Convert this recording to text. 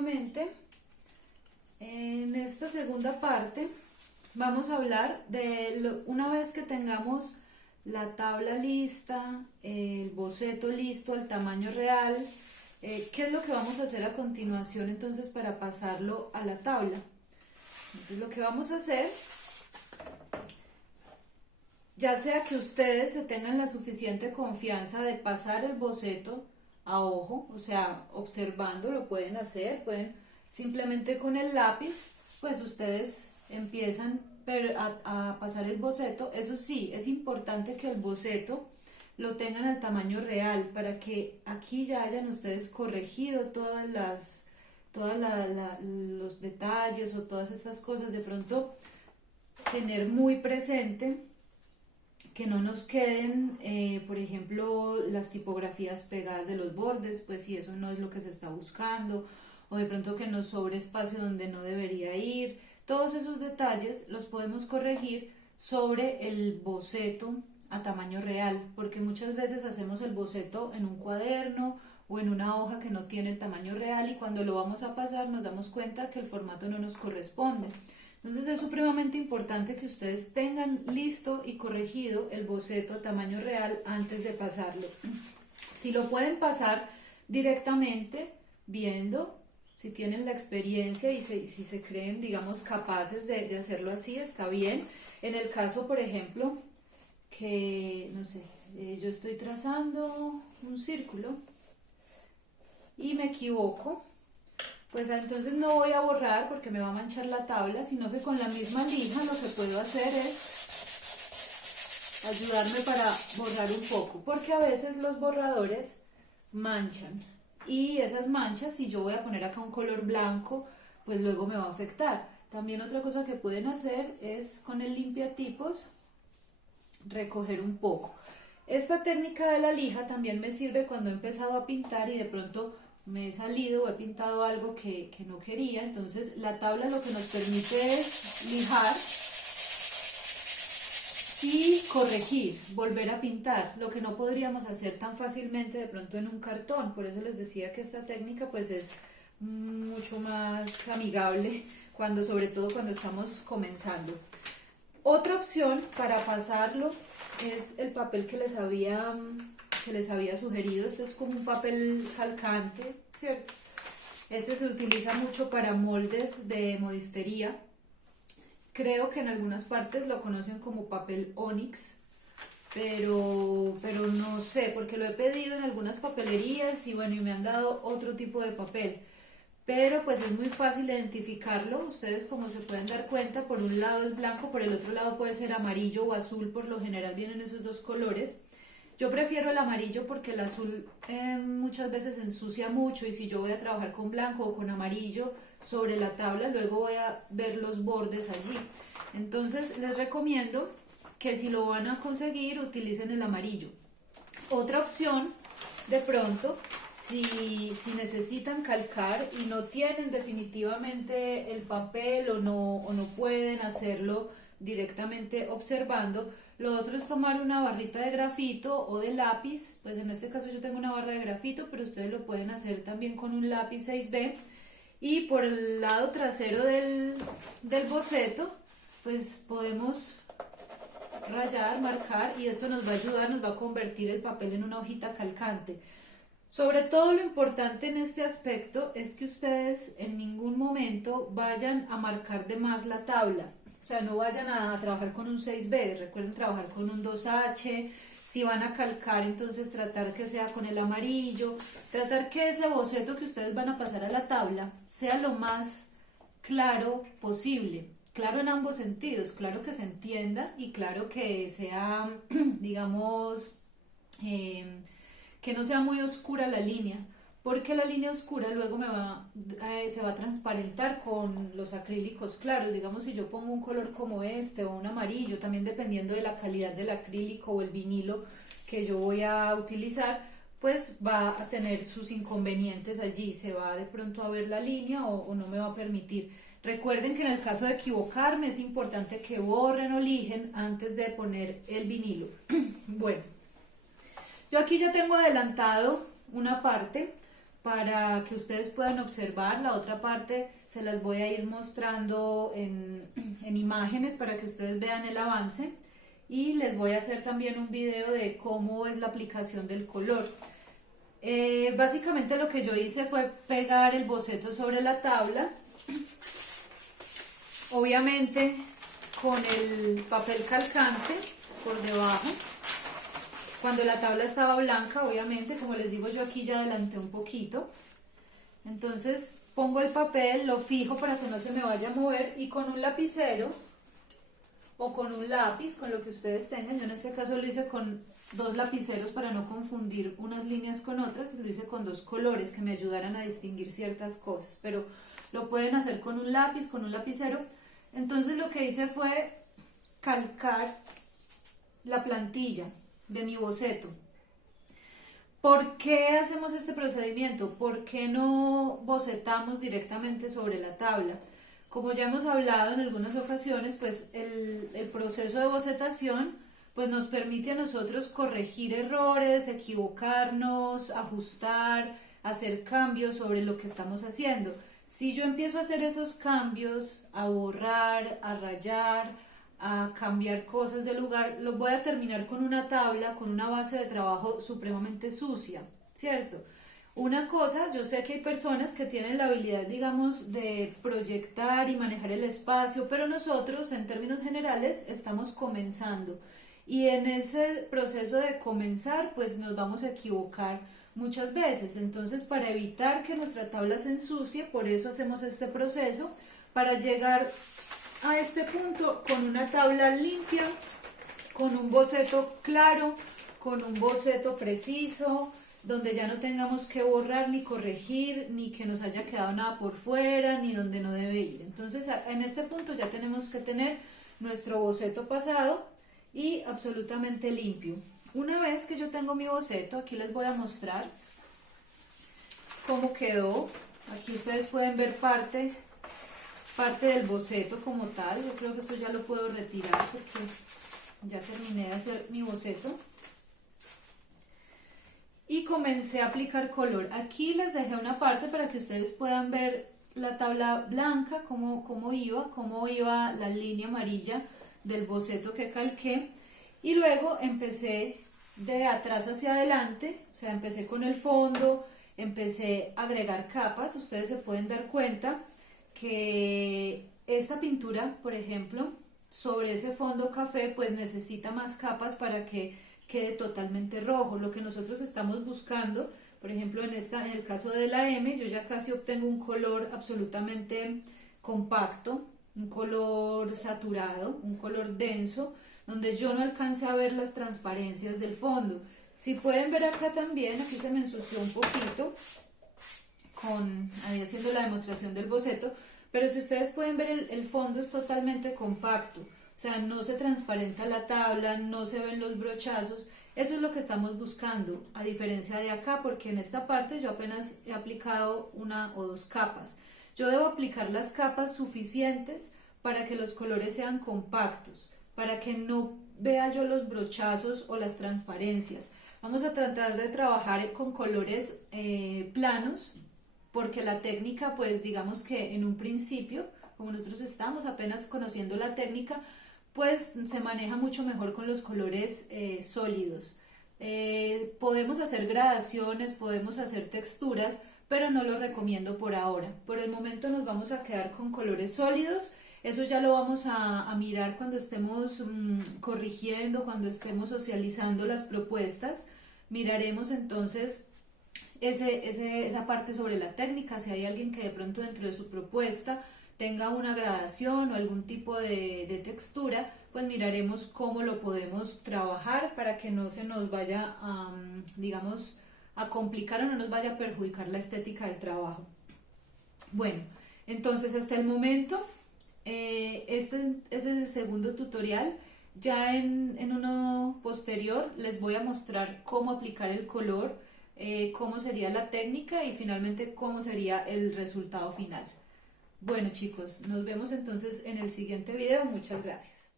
nuevamente. En esta segunda parte vamos a hablar de una vez que tengamos la tabla lista, el boceto listo al tamaño real, qué es lo que vamos a hacer a continuación entonces para pasarlo a la tabla. Entonces lo que vamos a hacer, ya sea que ustedes se tengan la suficiente confianza de pasar el boceto a ojo, o sea, observando, lo pueden hacer, pueden simplemente con el lápiz, pues ustedes empiezan a pasar el boceto. Eso sí, es importante que el boceto lo tengan al tamaño real para que aquí ya hayan ustedes corregido los detalles o todas estas cosas. De pronto tener muy presente que no nos queden, por ejemplo, las tipografías pegadas de los bordes, pues si eso no es lo que se está buscando, o de pronto que nos sobre espacio donde no debería ir. Todos esos detalles los podemos corregir sobre el boceto a tamaño real, porque muchas veces hacemos el boceto en un cuaderno o en una hoja que no tiene el tamaño real, y cuando lo vamos a pasar nos damos cuenta que el formato no nos corresponde. Entonces es supremamente importante que ustedes tengan listo y corregido el boceto a tamaño real antes de pasarlo. Si lo pueden pasar directamente viendo, si tienen la experiencia y si se creen, digamos, capaces de hacerlo así, está bien. En el caso, por ejemplo, que, no sé, yo estoy trazando un círculo y me equivoco, pues entonces no voy a borrar porque me va a manchar la tabla, sino que con la misma lija lo que puedo hacer es ayudarme para borrar un poco, porque a veces los borradores manchan, y esas manchas, si yo voy a poner acá un color blanco, pues luego me va a afectar. También otra cosa que pueden hacer es con el limpiatipos recoger un poco. Esta técnica de la lija también me sirve cuando he empezado a pintar y de pronto me he salido o he pintado algo que no quería. Entonces la tabla lo que nos permite es lijar y corregir, volver a pintar, lo que no podríamos hacer tan fácilmente de pronto en un cartón. Por eso les decía que esta técnica pues es mucho más amigable sobre todo cuando estamos comenzando. Otra opción para pasarlo es el papel que les había sugerido. Este es como un papel calcante, ¿cierto? Este se utiliza mucho para moldes de modistería. Creo que en algunas partes lo conocen como papel Onyx, pero no sé, porque lo he pedido en algunas papelerías y bueno, y me han dado otro tipo de papel. Pero pues es muy fácil identificarlo. Ustedes, como se pueden dar cuenta, por un lado es blanco, por el otro lado puede ser amarillo o azul. Por lo general vienen esos dos colores. Yo prefiero el amarillo porque el azul muchas veces ensucia mucho, y si yo voy a trabajar con blanco o con amarillo sobre la tabla, luego voy a ver los bordes allí. Entonces les recomiendo que si lo van a conseguir, utilicen el amarillo. Otra opción, de pronto, si necesitan calcar y no tienen definitivamente el papel o no pueden hacerlo directamente observando, lo otro es tomar una barrita de grafito o de lápiz. Pues en este caso yo tengo una barra de grafito, pero ustedes lo pueden hacer también con un lápiz 6B, y por el lado trasero del boceto pues podemos rayar, marcar, y esto nos va a ayudar, nos va a convertir el papel en una hojita calcante. Sobre todo lo importante en este aspecto es que ustedes en ningún momento vayan a marcar de más la tabla. O sea, no vayan a trabajar con un 6B, recuerden trabajar con un 2H. Si van a calcar, entonces tratar que sea con el amarillo, tratar que ese boceto que ustedes van a pasar a la tabla sea lo más claro posible. Claro en ambos sentidos, claro que se entienda y claro que sea, digamos, que no sea muy oscura la línea, porque la línea oscura luego se va a transparentar con los acrílicos claros. Digamos, si yo pongo un color como este o un amarillo, también dependiendo de la calidad del acrílico o el vinilo que yo voy a utilizar, pues va a tener sus inconvenientes allí, se va de pronto a ver la línea o no me va a permitir. Recuerden que en el caso de equivocarme es importante que borren o lijen antes de poner el vinilo. Bueno, yo aquí ya tengo adelantado una parte para que ustedes puedan observar. La otra parte se las voy a ir mostrando en imágenes para que ustedes vean el avance, y les voy a hacer también un video de cómo es la aplicación del color. Básicamente lo que yo hice fue pegar el boceto sobre la tabla, obviamente con el papel calcante por debajo. Cuando la tabla estaba blanca, obviamente, como les digo, yo aquí ya adelanté un poquito. Entonces pongo el papel, lo fijo para que no se me vaya a mover, y con un lapicero o con un lápiz, con lo que ustedes tengan. Yo en este caso lo hice con 2 lapiceros para no confundir unas líneas con otras, lo hice con 2 colores que me ayudaran a distinguir ciertas cosas, pero lo pueden hacer con un lápiz, con un lapicero. Entonces lo que hice fue calcar la plantilla de mi boceto. ¿Por qué hacemos este procedimiento? ¿Por qué no bocetamos directamente sobre la tabla? Como ya hemos hablado en algunas ocasiones, pues el proceso de bocetación pues nos permite a nosotros corregir errores, equivocarnos, ajustar, hacer cambios sobre lo que estamos haciendo. Si yo empiezo a hacer esos cambios, a borrar, a rayar, a cambiar cosas de lugar, lo voy a terminar con una tabla, con una base de trabajo supremamente sucia, ¿cierto? Una cosa, yo sé que hay personas que tienen la habilidad, digamos, de proyectar y manejar el espacio, pero nosotros, en términos generales, estamos comenzando. Y en ese proceso de comenzar, pues nos vamos a equivocar muchas veces. Entonces, para evitar que nuestra tabla se ensucie, por eso hacemos este proceso, para llegar a este punto con una tabla limpia, con un boceto claro, con un boceto preciso, donde ya no tengamos que borrar ni corregir, ni que nos haya quedado nada por fuera, ni donde no debe ir. Entonces en este punto ya tenemos que tener nuestro boceto pasado y absolutamente limpio. Una vez que yo tengo mi boceto, aquí les voy a mostrar cómo quedó. Aquí ustedes pueden ver parte del boceto como tal. Yo creo que esto ya lo puedo retirar porque ya terminé de hacer mi boceto y comencé a aplicar color. Aquí les dejé una parte para que ustedes puedan ver la tabla blanca, cómo iba la línea amarilla del boceto que calqué, y luego empecé de atrás hacia adelante, o sea, empecé con el fondo, empecé a agregar capas. Ustedes se pueden dar cuenta que esta pintura, por ejemplo, sobre ese fondo café, pues necesita más capas para que quede totalmente rojo. Lo que nosotros estamos buscando, por ejemplo, en el caso de la M, yo ya casi obtengo un color absolutamente compacto, un color saturado, un color denso, donde yo no alcance a ver las transparencias del fondo. Si pueden ver acá también, aquí se me ensució un poquito ahí haciendo la demostración del boceto, pero si ustedes pueden ver, el fondo es totalmente compacto, o sea, no se transparenta la tabla, no se ven los brochazos. Eso es lo que estamos buscando, a diferencia de acá, porque en esta parte yo apenas he aplicado 1 o 2 capas. Yo debo aplicar las capas suficientes para que los colores sean compactos, para que no vea yo los brochazos o las transparencias. Vamos a tratar de trabajar con colores planos, porque la técnica, pues digamos que en un principio, como nosotros estamos apenas conociendo la técnica, pues se maneja mucho mejor con los colores sólidos. Podemos hacer gradaciones, podemos hacer texturas, pero no lo recomiendo por ahora. Por el momento nos vamos a quedar con colores sólidos. Eso ya lo vamos a mirar cuando estemos corrigiendo, cuando estemos socializando las propuestas. Miraremos entonces esa parte sobre la técnica, si hay alguien que de pronto dentro de su propuesta tenga una gradación o algún tipo de textura, pues miraremos cómo lo podemos trabajar para que no se nos vaya digamos, a complicar o no nos vaya a perjudicar la estética del trabajo. Bueno, entonces hasta el momento este es el segundo tutorial. Ya en uno posterior les voy a mostrar cómo aplicar el color, cómo sería la técnica y finalmente cómo sería el resultado final. Bueno chicos, nos vemos entonces en el siguiente video. Muchas gracias.